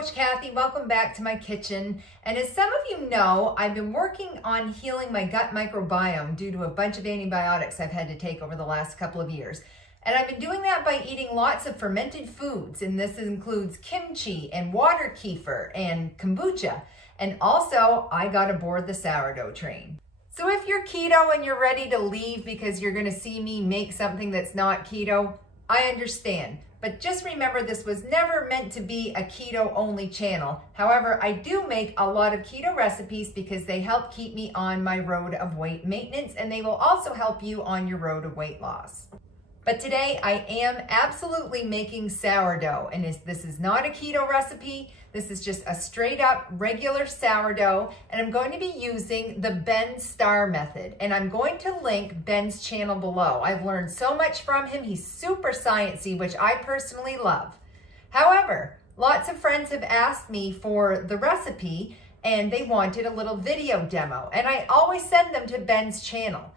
Coach Kathy. Welcome back to my kitchen. And as some of you know, I've been working on healing my gut microbiome due to a bunch of antibiotics I've had to take over the last couple of years. And I've been doing that by eating lots of fermented foods, and this includes kimchi and water kefir and kombucha. And also, I got aboard the sourdough train. So if you're keto and you're ready to leave because you're gonna see me make something that's not keto, I understand. But just remember, this was never meant to be a keto-only channel. However, I do make a lot of keto recipes because they help keep me on my road of weight maintenance, and they will also help you on your road of weight loss. But today I am absolutely making sourdough, and this is not a keto recipe. This is just a straight up regular sourdough, and I'm going to be using the Ben Starr method, and I'm going to link Ben's channel below. I've learned so much from him. He's super sciencey, which I personally love. However, lots of friends have asked me for the recipe, and they wanted a little video demo, and I always send them to Ben's channel.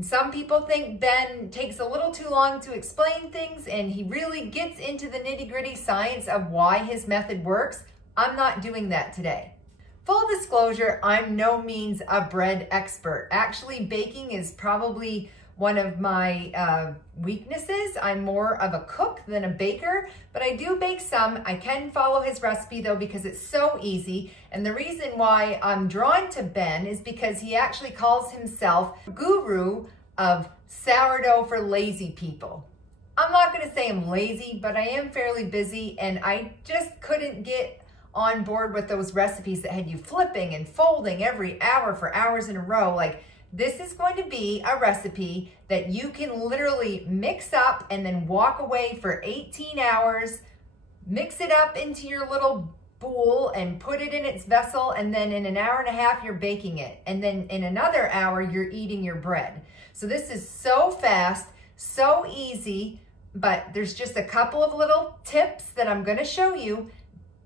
Some people think Ben takes a little too long to explain things, and he really gets into the nitty-gritty science of why his method works. I'm not doing that today. Full disclosure, I'm no means a bread expert. Actually, baking is probably one of my weaknesses. I'm more of a cook than a baker, but I do bake some. I can follow his recipe though because it's so easy. And the reason why I'm drawn to Ben is because he actually calls himself guru of sourdough for lazy people. I'm not gonna say I'm lazy, but I am fairly busy, and I just couldn't get on board with those recipes that had you flipping and folding every hour for hours in a row. Like, this is going to be a recipe that you can literally mix up and then walk away for 18 hours, mix it up into your little bowl and put it in its vessel, and then in an hour and a half, you're baking it. And then in another hour, you're eating your bread. So this is so fast, so easy, but there's just a couple of little tips that I'm gonna show you.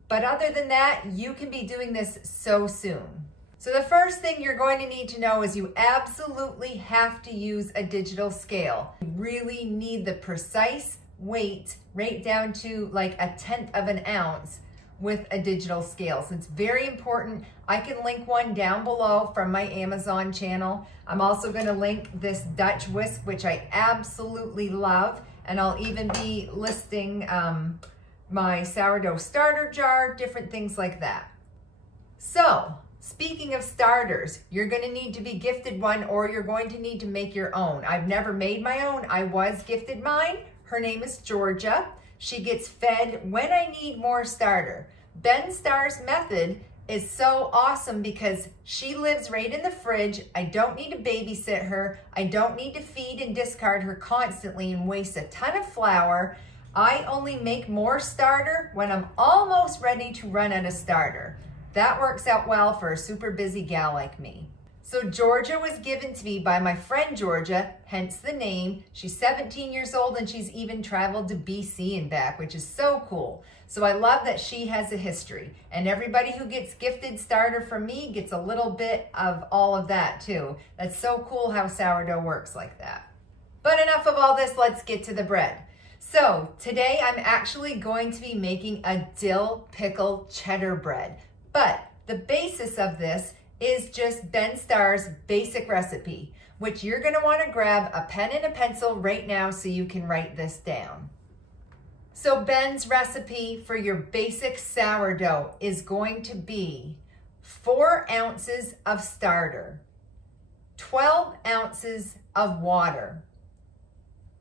But other than that, you can be doing this so soon. So the first thing you're going to need to know is you absolutely have to use a digital scale. You really need the precise weight, right down to like 1/10 of an ounce with a digital scale. So it's very important. I can link one down below from my Amazon channel. I'm also gonna link this Dutch whisk, which I absolutely love. And I'll even be listing my sourdough starter jar, different things like that. So, speaking of starters, you're gonna need to be gifted one, or you're going to need to make your own. I've never made my own. I was gifted mine. Her name is Georgia. She gets fed when I need more starter. Ben Starr's method is so awesome because she lives right in the fridge. I don't need to babysit her. I don't need to feed and discard her constantly and waste a ton of flour. I only make more starter when I'm almost ready to run out of starter. That works out well for a super busy gal like me. So Georgia was given to me by my friend Georgia, hence the name. She's 17 years old and she's even traveled to BC and back, which is so cool. So I love that she has a history, and everybody who gets gifted starter from me gets a little bit of all of that too. That's so cool how sourdough works like that. But enough of all this, let's get to the bread. So today I'm actually going to be making a dill pickle cheddar bread. But the basis of this is just Ben Starr's basic recipe, which you're gonna wanna grab a pen and a pencil right now so you can write this down. So Ben's recipe for your basic sourdough is going to be 4 ounces of starter, 12 ounces of water,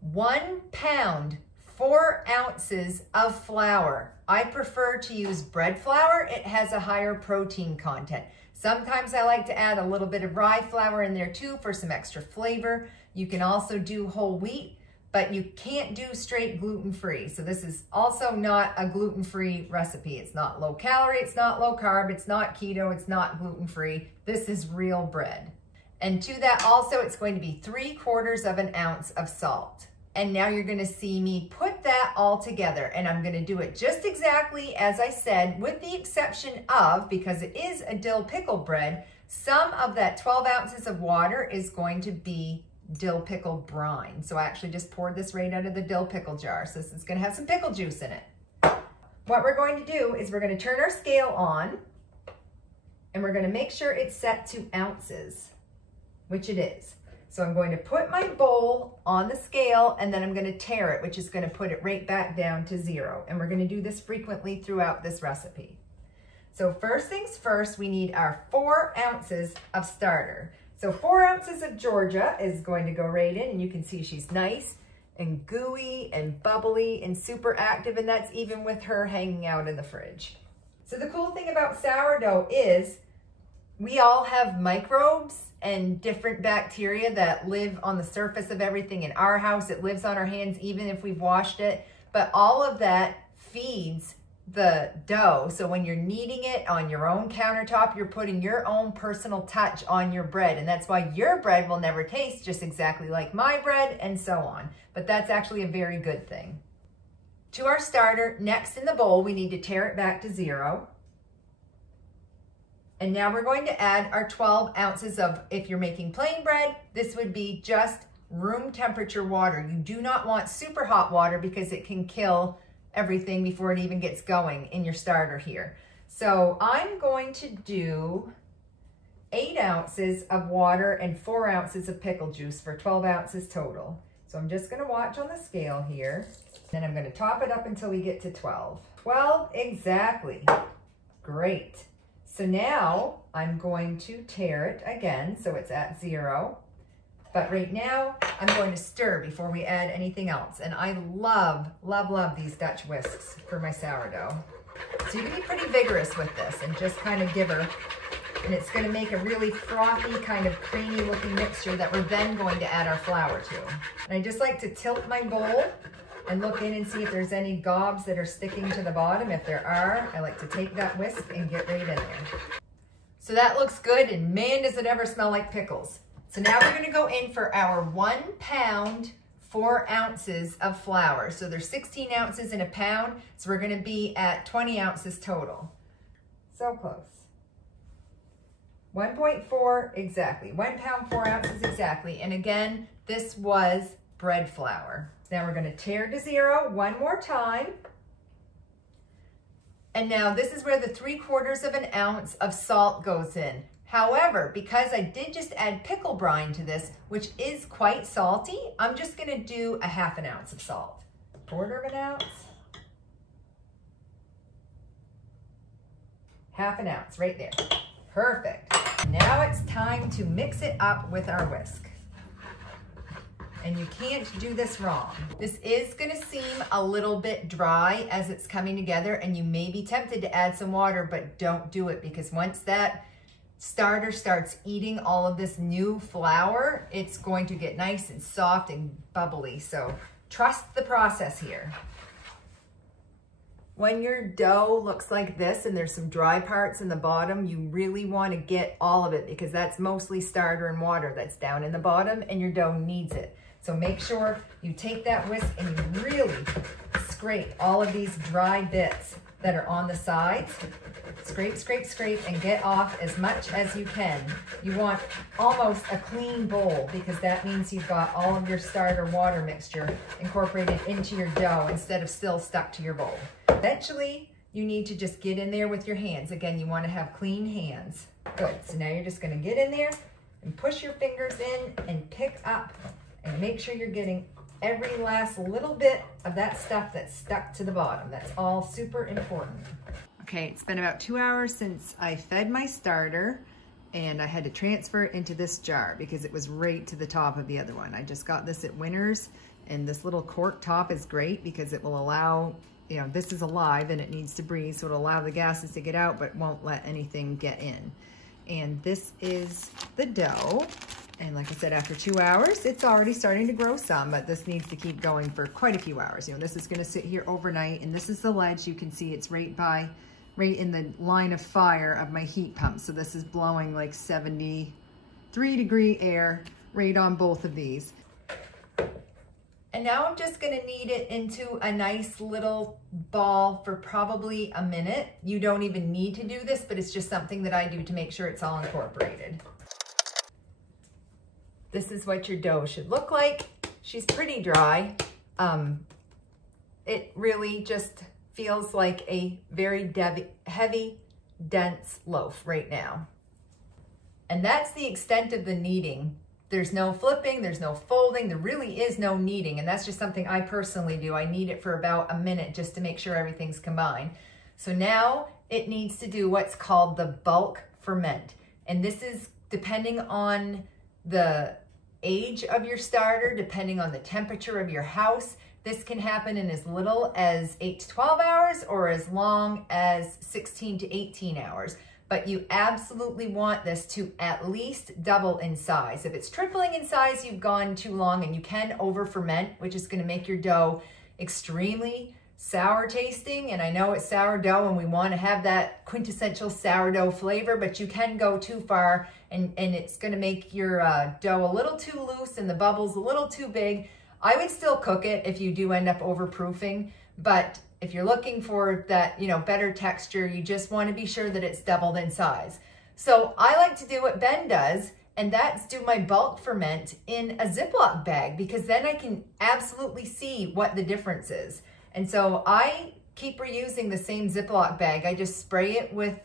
1 pound, 4 ounces of flour. I prefer to use bread flour. It has a higher protein content. Sometimes I like to add a little bit of rye flour in there too for some extra flavor. You can also do whole wheat, but you can't do straight gluten-free. So this is also not a gluten-free recipe. It's not low calorie, it's not low carb, it's not keto, it's not gluten-free. This is real bread. And to that also, it's going to be 3/4 of an ounce of salt. And now you're gonna see me put that all together, and I'm gonna do it just exactly as I said, with the exception of, because it is a dill pickle bread, some of that 12 ounces of water is going to be dill pickle brine. So I actually just poured this right out of the dill pickle jar. So this is gonna have some pickle juice in it. What we're going to do is we're going to turn our scale on and we're going to make sure it's set to ounces, which it is. So I'm going to put my bowl on the scale and then I'm going to tare it, which is going to put it right back down to 0. And we're going to do this frequently throughout this recipe. So first things first, we need our 4 ounces of starter. So 4 ounces of Georgia is going to go right in, and you can see she's nice and gooey and bubbly and super active, and that's even with her hanging out in the fridge. So the cool thing about sourdough is we all have microbes and different bacteria that live on the surface of everything in our house. It lives on our hands even if we've washed it, but all of that feeds the dough. So when you're kneading it on your own countertop, you're putting your own personal touch on your bread. And that's why your bread will never taste just exactly like my bread and so on. But that's actually a very good thing. To our starter, next in the bowl, we need to tare it back to 0. And now we're going to add our 12 ounces of, if you're making plain bread, this would be just room temperature water. You do not want super hot water because it can kill everything before it even gets going in your starter here. So I'm going to do 8 ounces of water and 4 ounces of pickle juice for 12 ounces total. So I'm just going to watch on the scale here. Then I'm going to top it up until we get to 12. 12 exactly. Great. So now I'm going to tare it again so it's at 0. But right now, I'm going to stir before we add anything else. And I love, love, love these Dutch whisks for my sourdough. So you can be pretty vigorous with this and just kind of give her, and it's going to make a really frothy, kind of creamy looking mixture that we're then going to add our flour to. And I just like to tilt my bowl and look in and see if there's any gobs that are sticking to the bottom. If there are, I like to take that whisk and get right in there. So that looks good, and man, does it ever smell like pickles. So now we're going to go in for our 1 pound, 4 ounces of flour. So there's 16 ounces in a pound, so we're going to be at 20 ounces total. So close. 1.4 exactly. 1 pound, 4 ounces exactly. And again, this was bread flour. Now we're going to tare to 0 one more time. And now this is where the 3/4 of an ounce of salt goes in. However, because I did just add pickle brine to this, which is quite salty, I'm just going to do a 1/2 ounce of salt. 1/4 ounce. 1/2 ounce right there. Perfect. Now it's time to mix it up with our whisk. And you can't do this wrong. This is going to seem a little bit dry as it's coming together, and you may be tempted to add some water, but don't do it, because once that starter starts eating all of this new flour, it's going to get nice and soft and bubbly. So trust the process here. When your dough looks like this and there's some dry parts in the bottom, you really want to get all of it, because that's mostly starter and water that's down in the bottom, and your dough needs it. So make sure you take that whisk and you really scrape all of these dry bits that are on the sides. Scrape, scrape, scrape, and get off as much as you can. You want almost a clean bowl, because that means you've got all of your starter water mixture incorporated into your dough instead of still stuck to your bowl. Eventually, you need to just get in there with your hands. Again, you want to have clean hands. Good. So now you're just going to get in there and push your fingers in and pick up and make sure you're getting every last little bit of that stuff that's stuck to the bottom. That's all super important. Okay, it's been about 2 hours since I fed my starter, and I had to transfer it into this jar because it was right to the top of the other one. I just got this at Winners, and this little cork top is great because it will allow, you know, this is alive and it needs to breathe, so it'll allow the gases to get out but won't let anything get in. And this is the dough. And like I said, after 2 hours, it's already starting to grow some, but this needs to keep going for quite a few hours. You know, this is going to sit here overnight, and this is the ledge. You can see it's right in the line of fire of my heat pump. So this is blowing like 73-degree air right on both of these. And now I'm just going to knead it into a nice little ball for probably a minute. You don't even need to do this, but it's just something that I do to make sure it's all incorporated. This is what your dough should look like. She's pretty dry. It really just feels like a very heavy, dense loaf right now. And that's the extent of the kneading. There's no flipping, there's no folding, there really is no kneading, and that's just something I personally do. I knead it for about a minute just to make sure everything's combined. So now it needs to do what's called the bulk ferment. And this is depending on the age of your starter, depending on the temperature of your house. This can happen in as little as 8 to 12 hours or as long as 16 to 18 hours. But you absolutely want this to at least double in size. If it's tripling in size, you've gone too long, and you can over ferment, which is going to make your dough extremely sour tasting. And I know it's sourdough and we want to have that quintessential sourdough flavor, but you can go too far and it's going to make your dough a little too loose and the bubbles a little too big. I would still cook it if you do end up overproofing, but if you're looking for that, better texture, you just want to be sure that it's doubled in size. So I like to do what Ben does, and that's do my bulk ferment in a Ziploc bag, because then I can absolutely see what the difference is. And so I keep reusing the same Ziploc bag. I just spray it with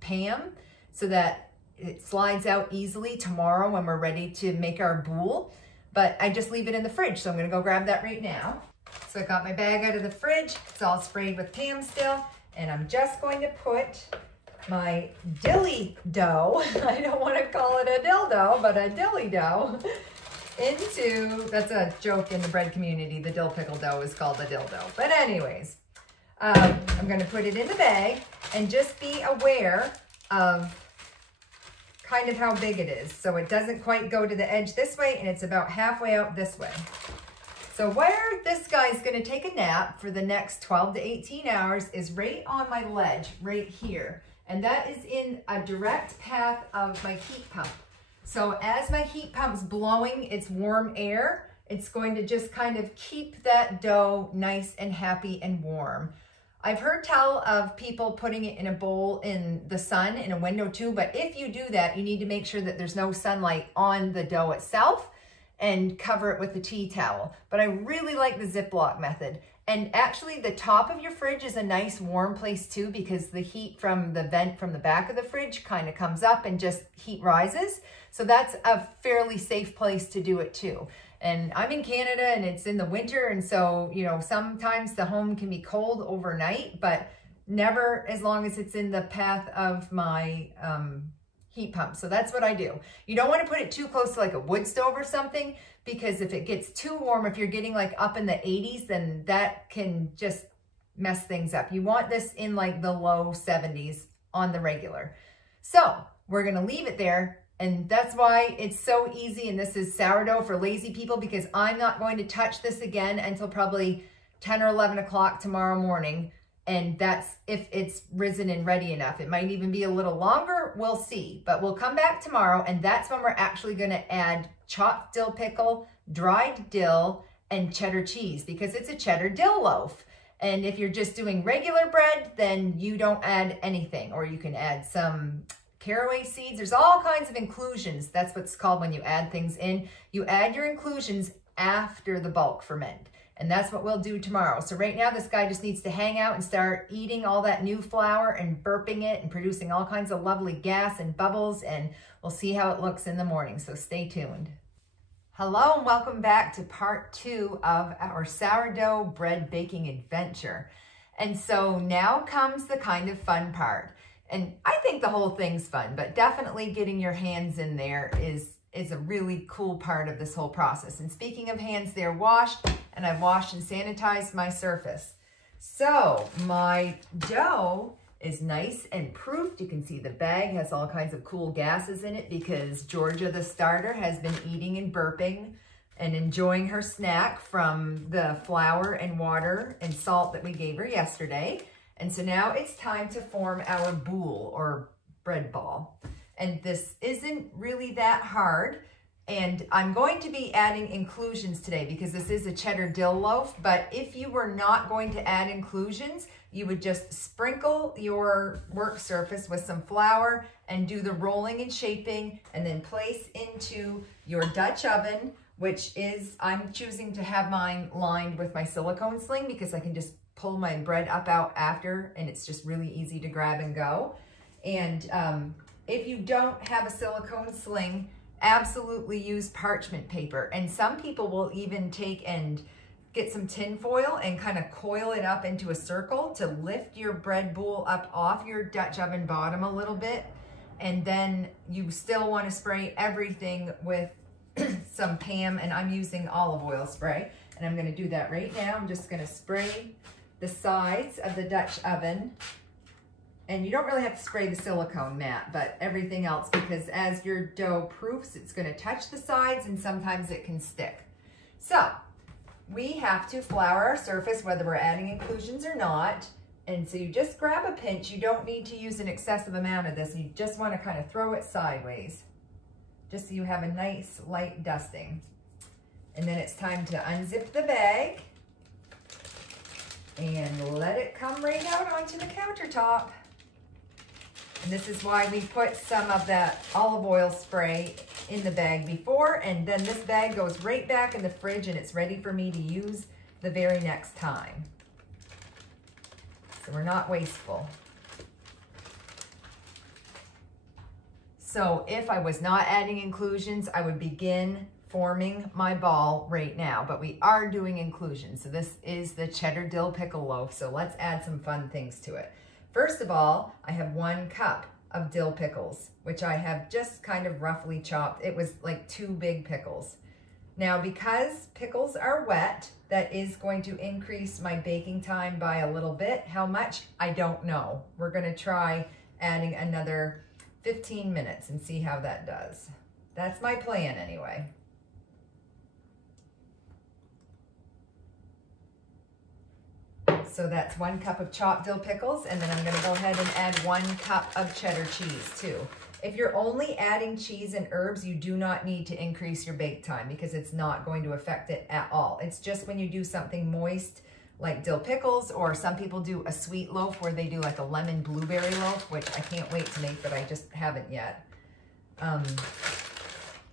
Pam so that it slides out easily tomorrow when we're ready to make our boule. But I just leave it in the fridge, so I'm gonna go grab that right now. So I got my bag out of the fridge. It's all sprayed with Pam still. And I'm just going to put my dilly dough, I don't want to call it a dildo, but a dilly dough, into, that's a joke in the bread community, the dill pickle dough is called a dildo. But anyways, I'm going to put it in the bag and just be aware of kind of how big it is. So it doesn't quite go to the edge this way, and it's about halfway out this way. So where this guy's gonna take a nap for the next 12 to 18 hours is right on my ledge, right here. And that is in a direct path of my heat pump. So as my heat pump's blowing its warm air, it's going to just kind of keep that dough nice and happy and warm. I've heard tell of people putting it in a bowl in the sun, in a window too, but if you do that, you need to make sure that there's no sunlight on the dough itself, and cover it with a tea towel. But I really like the Ziploc method. And actually the top of your fridge is a nice warm place too, because the heat from the vent from the back of the fridge kind of comes up and just heat rises. So that's a fairly safe place to do it too. And I'm in Canada and it's in the winter, and so, sometimes the home can be cold overnight, but never as long as it's in the path of my heat pump. So that's what I do. You don't want to put it too close to like a wood stove or something, because if it gets too warm, if you're getting like up in the 80s, then that can just mess things up. You want this in like the low 70s on the regular. So we're going to leave it there. And that's why it's so easy. And this is sourdough for lazy people, because I'm not going to touch this again until probably 10 or 11 o'clock tomorrow morning. And that's if it's risen and ready enough. It might even be a little longer, we'll see. But we'll come back tomorrow, and that's when we're actually gonna add chopped dill pickle, dried dill, and cheddar cheese, because it's a cheddar dill loaf. And if you're just doing regular bread, then you don't add anything, or you can add some caraway seeds. There's all kinds of inclusions. That's what's called when you add things in. You add your inclusions after the bulk ferment. And that's what we'll do tomorrow. So right now, this guy just needs to hang out and start eating all that new flour and burping it and producing all kinds of lovely gas and bubbles. And we'll see how it looks in the morning. So stay tuned. Hello and welcome back to part 2 of our sourdough bread baking adventure. And so now comes the kind of fun part. And I think the whole thing's fun, but definitely getting your hands in there is a really cool part of this whole process. And speaking of hands, they're washed, and I've washed and sanitized my surface. So my dough is nice and proofed. You can see the bag has all kinds of cool gases in it, because Georgia, the starter, has been eating and burping and enjoying her snack from the flour and water and salt that we gave her yesterday. And so now it's time to form our boule, or bread ball. And this isn't really that hard. And I'm going to be adding inclusions today, because this is a cheddar dill loaf. But if you were not going to add inclusions, you would just sprinkle your work surface with some flour and do the rolling and shaping, and then place into your Dutch oven, which is, I'm choosing to have mine lined with my silicone sling, because I can just pull my bread up out after, and it's just really easy to grab and go. And if you don't have a silicone sling, absolutely use parchment paper. And some people will even take and get some tin foil and kind of coil it up into a circle to lift your bread bowl up off your Dutch oven bottom a little bit. And then you still want to spray everything with some Pam, and I'm using olive oil spray. And I'm going to do that right now. I'm just going to spray the sides of the Dutch oven. And you don't really have to spray the silicone mat, but everything else, because as your dough proofs, it's going to touch the sides and sometimes it can stick. So we have to flour our surface, whether we're adding inclusions or not. And so you just grab a pinch. You don't need to use an excessive amount of this. You just want to kind of throw it sideways, just so you have a nice light dusting. And then it's time to unzip the bag and let it come right out onto the countertop. And this is why we put some of that olive oil spray in the bag before, and then this bag goes right back in the fridge and it's ready for me to use the very next time. So we're not wasteful. So if I was not adding inclusions, I would begin forming my ball right now, but we are doing inclusions. So this is the cheddar dill pickle loaf. So let's add some fun things to it. First of all, I have 1 cup of dill pickles, which I have just kind of roughly chopped. It was like 2 big pickles. Now, because pickles are wet, that is going to increase my baking time by a little bit. How much? I don't know. We're going to try adding another 15 minutes and see how that does. That's my plan anyway. So that's 1 cup of chopped dill pickles, and then I'm gonna go ahead and add 1 cup of cheddar cheese too. If you're only adding cheese and herbs, you do not need to increase your bake time because it's not going to affect it at all. It's just when you do something moist like dill pickles, or some people do a sweet loaf where they do like a lemon blueberry loaf, which I can't wait to make, but I just haven't yet.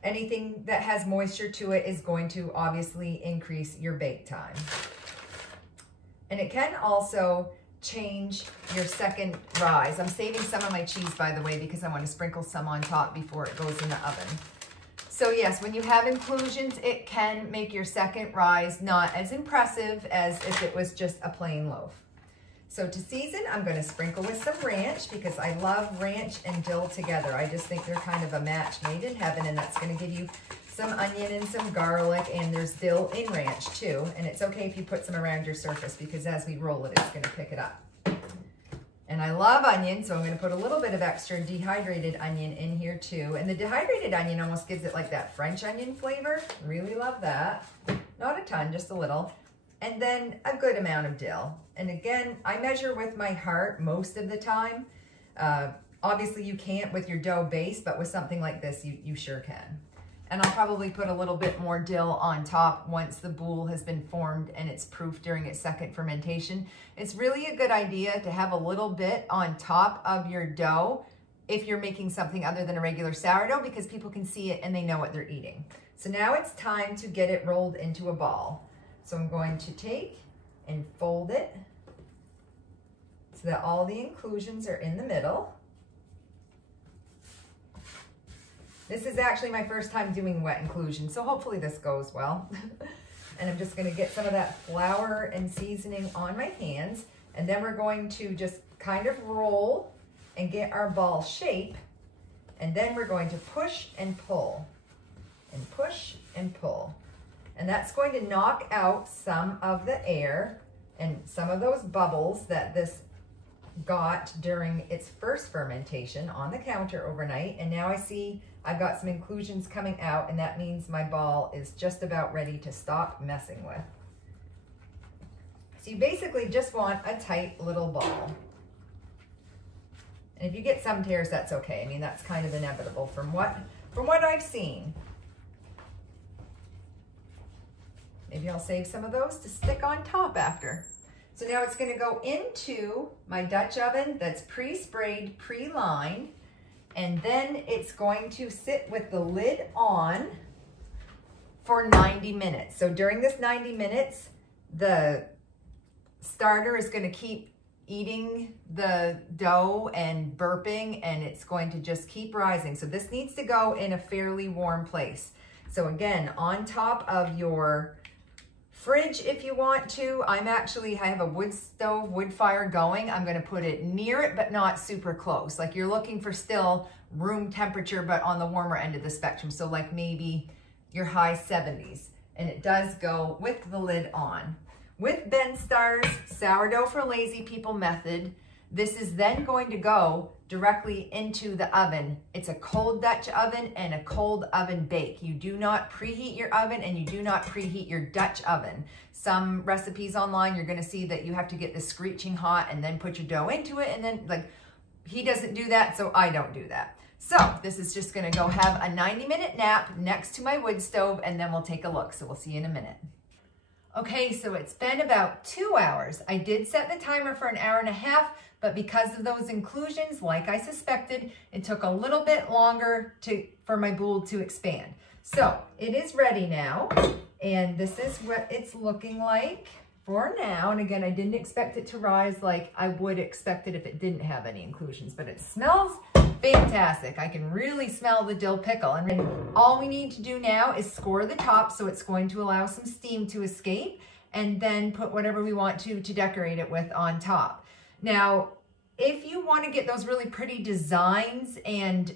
Anything that has moisture to it is going to obviously increase your bake time. And it can also change your second rise. I'm saving some of my cheese, by the way, because I want to sprinkle some on top before it goes in the oven. So yes, when you have inclusions, it can make your second rise not as impressive as if it was just a plain loaf. So to season, I'm going to sprinkle with some ranch because I love ranch and dill together. I just think they're kind of a match made in heaven, and that's going to give you some onion and some garlic, and there's dill in ranch too. And it's okay if you put some around your surface because as we roll it, it's going to pick it up. And I love onion, so I'm going to put a little bit of extra dehydrated onion in here too. And the dehydrated onion almost gives it like that French onion flavor. Really love that. Not a ton, just a little. And then a good amount of dill. And again, I measure with my heart most of the time. Obviously you can't with your dough base, but with something like this, you sure can. And I'll probably put a little bit more dill on top once the boule has been formed and it's proof during its second fermentation. It's really a good idea to have a little bit on top of your dough if you're making something other than a regular sourdough, because people can see it and they know what they're eating. So now it's time to get it rolled into a ball. So I'm going to take and fold it so that all the inclusions are in the middle. This is actually my first time doing wet inclusion, so hopefully this goes well. And I'm just going to get some of that flour and seasoning on my hands, and then we're going to just kind of roll and get our ball shape, and then we're going to push and pull, and push and pull. And that's going to knock out some of the air and some of those bubbles that this got during its first fermentation on the counter overnight. And now I see I've got some inclusions coming out, and that means my ball is just about ready to stop messing with. So you basically just want a tight little ball. And if you get some tears, that's okay. I mean, that's kind of inevitable from what I've seen. Maybe I'll save some of those to stick on top after. So now it's going to go into my Dutch oven that's pre-sprayed, pre-lined, and then it's going to sit with the lid on for 90 minutes. So during this 90 minutes, the starter is going to keep eating the dough and burping, and it's going to just keep rising. So this needs to go in a fairly warm place. So again, on top of your fridge if you want to. I have a wood stove, wood fire going. I'm going to put it near it, but not super close. Like you're looking for still room temperature, but on the warmer end of the spectrum. So like maybe your high 70s. And it does go with the lid on. With Ben Starr's sourdough for lazy people method, this is then going to go directly into the oven. It's a cold Dutch oven and a cold oven bake. You do not preheat your oven and you do not preheat your Dutch oven. Some recipes online, you're gonna see that you have to get this screeching hot and then put your dough into it, and then like, he doesn't do that, so I don't do that. So this is just gonna go have a 90-minute nap next to my wood stove, and then we'll take a look. So we'll see you in a minute. Okay, so it's been about 2 hours. I did set the timer for an hour and a half, but because of those inclusions, like I suspected, it took a little bit longer for my boule to expand. So it is ready now, and this is what it's looking like for now. And again, I didn't expect it to rise like I would expect it if it didn't have any inclusions, but it smells fantastic. I can really smell the dill pickle. And all we need to do now is score the top, so it's going to allow some steam to escape, and then put whatever we want to decorate it with on top. Now, if you want to get those really pretty designs and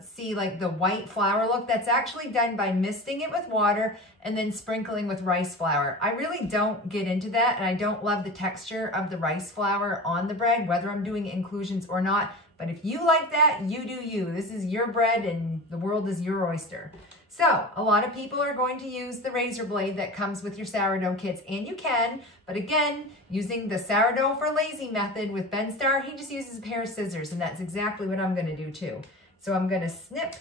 see like the white flour look, that's actually done by misting it with water and then sprinkling with rice flour. I really don't get into that, and I don't love the texture of the rice flour on the bread, whether I'm doing inclusions or not. But if you like that, you do you. This is your bread and the world is your oyster. So a lot of people are going to use the razor blade that comes with your sourdough kits, and you can, but again, using the sourdough for lazy method with Ben Starr, he just uses a pair of scissors, and that's exactly what I'm gonna do too. So I'm gonna snip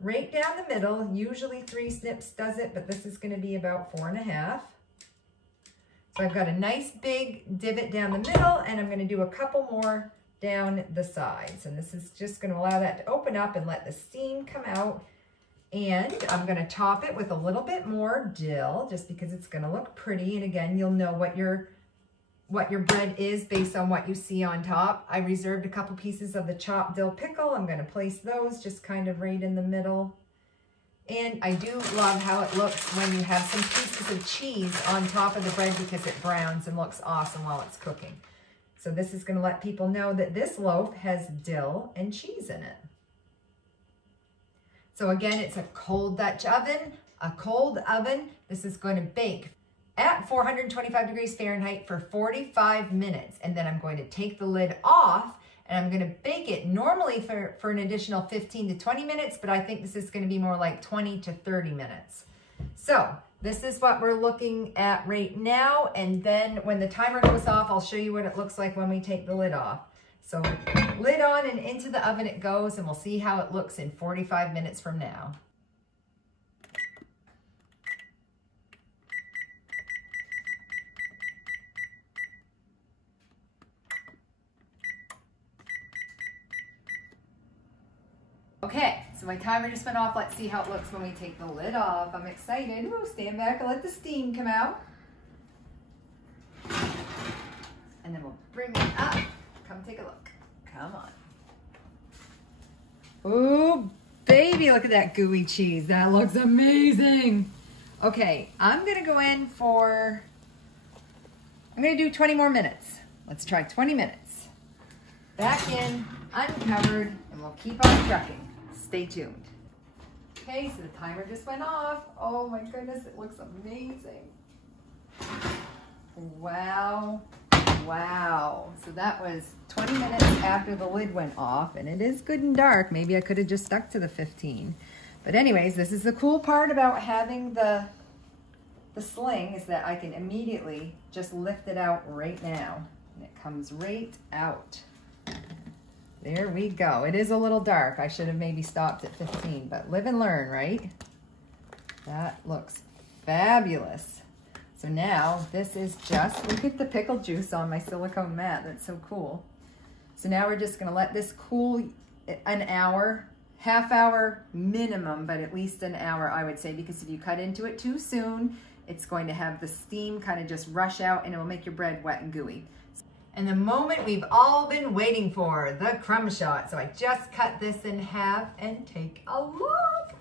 right down the middle. Usually 3 snips does it, but this is gonna be about 4.5. So I've got a nice big divot down the middle, and I'm gonna do a couple more down the sides. And this is just gonna allow that to open up and let the steam come out. And I'm gonna top it with a little bit more dill, just because it's gonna look pretty. And again, you'll know what your bread is based on what you see on top. I reserved a couple pieces of the chopped dill pickle. I'm gonna place those just kind of right in the middle. And I do love how it looks when you have some pieces of cheese on top of the bread, because it browns and looks awesome while it's cooking. So this is gonna let people know that this loaf has dill and cheese in it. So again, it's a cold Dutch oven, a cold oven. This is going to bake at 425 degrees Fahrenheit for 45 minutes. And then I'm going to take the lid off, and I'm going to bake it normally for an additional 15 to 20 minutes, but I think this is going to be more like 20 to 30 minutes. So this is what we're looking at right now. And then when the timer goes off, I'll show you what it looks like when we take the lid off. So lid on and into the oven it goes, and we'll see how it looks in 45 minutes from now. Okay, so my timer just went off. Let's see how it looks when we take the lid off. I'm excited. Ooh, stand back and let the steam come out. And then we'll bring it up. Come take a look. Come on. Ooh, baby, look at that gooey cheese. That looks amazing. Okay, I'm gonna go in for, I'm gonna do 20 more minutes. Let's try 20 minutes. Back in, uncovered, and we'll keep on trucking. Stay tuned. Okay, so the timer just went off. Oh my goodness, it looks amazing. Wow. Wow, so that was 20 minutes after the lid went off, and it is good and dark. Maybe I could have just stuck to the 15. But anyways, this is the cool part about having the sling, is that I can immediately just lift it out right now. And it comes right out. There we go. It is a little dark. I should have maybe stopped at 15, but live and learn, right? That looks fabulous. So now this is just, look at the pickle juice on my silicone mat. That's so cool. So now we're just gonna let this cool an hour, half hour minimum, but at least an hour I would say, because if you cut into it too soon, it's going to have the steam kind of just rush out and it will make your bread wet and gooey. And the moment we've all been waiting for, the crumb shot. So I just cut this in half and take a look.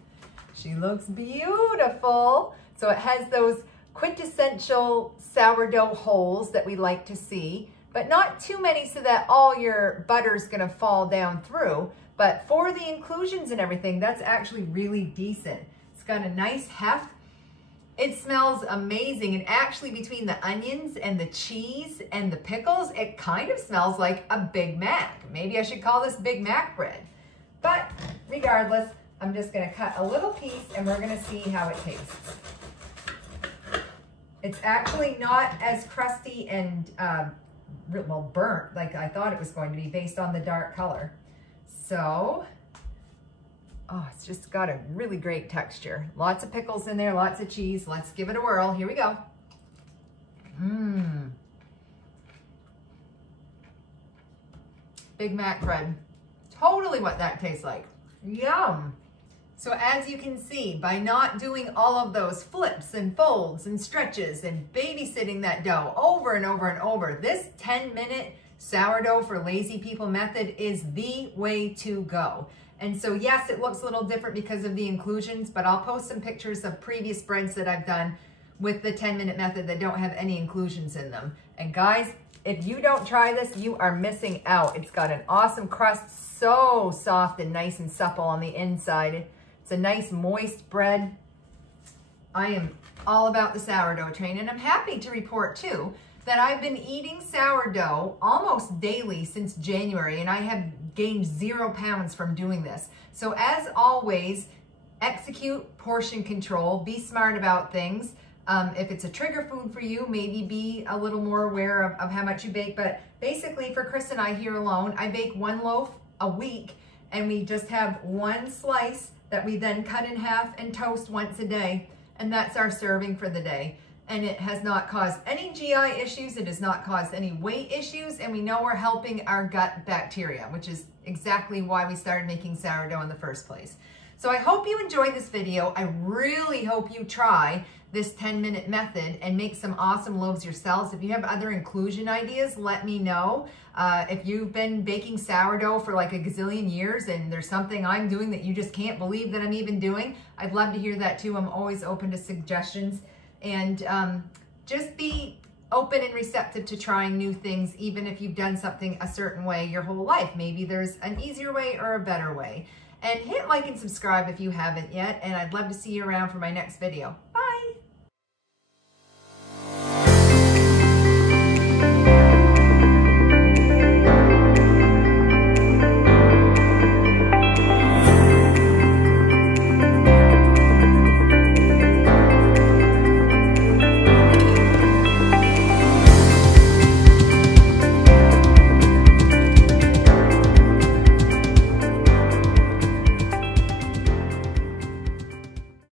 She looks beautiful. So it has those quintessential sourdough holes that we like to see, but not too many so that all your butter's gonna fall down through. But for the inclusions and everything, that's actually really decent. It's got a nice heft. It smells amazing, and actually between the onions and the cheese and the pickles, it kind of smells like a Big Mac. Maybe I should call this Big Mac bread. But regardless, I'm just gonna cut a little piece and we're gonna see how it tastes. It's actually not as crusty and well, burnt like I thought it was going to be based on the dark color. So, oh, it's just got a really great texture. Lots of pickles in there, lots of cheese. Let's give it a whirl. Here we go. Big Mac bread. Totally what that tastes like. Yum. So as you can see, by not doing all of those flips and folds and stretches and babysitting that dough over and over and over, this 10-minute sourdough for lazy people method is the way to go. And so yes, it looks a little different because of the inclusions, but I'll post some pictures of previous breads that I've done with the 10-minute method that don't have any inclusions in them. And guys, if you don't try this, you are missing out. It's got an awesome crust, so soft and nice and supple on the inside. It's a nice moist bread. I am all about the sourdough train, and I'm happy to report too that I've been eating sourdough almost daily since January, and I have gained 0 pounds from doing this. So as always, execute portion control, be smart about things. If it's a trigger food for you, maybe be a little more aware of how much you bake. But basically for Chris and I here alone, I bake 1 loaf a week, and we just have 1 slice that we then cut in half and toast once a day. And that's our serving for the day. And it has not caused any GI issues. It has not caused any weight issues. And we know we're helping our gut bacteria, which is exactly why we started making sourdough in the first place. So I hope you enjoyed this video. I really hope you try this 10-minute method and make some awesome loaves yourselves. If you have other inclusion ideas, let me know. If you've been baking sourdough for like a gazillion years and there's something I'm doing that you just can't believe that I'm even doing, I'd love to hear that too. I'm always open to suggestions. And just be open and receptive to trying new things, even if you've done something a certain way your whole life. Maybe there's an easier way or a better way. And hit like and subscribe if you haven't yet, and I'd love to see you around for my next video.